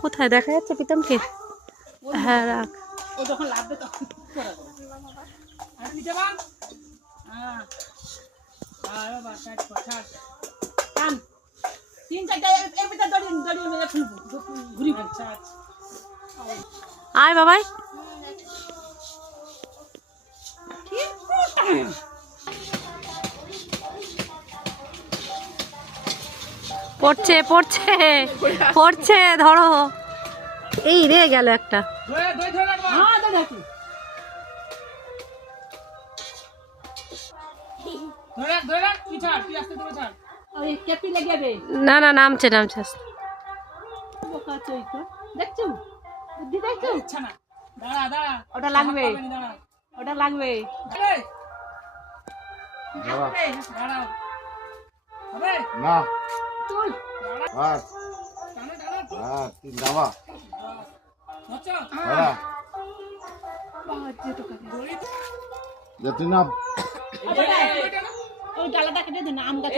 কোথায় দেখা যাচ্ছে প্রীতমকে? হ্যাঁ রাখ। ও যখন লাগবে তখন আর নিচে বান। হ্যাঁ আরে বাবা কাট পাঠার কান তিন চারটা এর ভিতর দড়ি মেরে ফেলবো ঘুরি। আচ্ছা আয় বাবাই। পড়ছে পড়ছে পড়ছে, ধরো। এই রে গেল একটা। না না নামছে নামছে। দেখছো বুদ্ধি দেখছো? ওটা লাগবে ওটা লাগবে। না তুই তিন দাবা তুই না ওই ডালাটা কেটে দে না, আম গাছ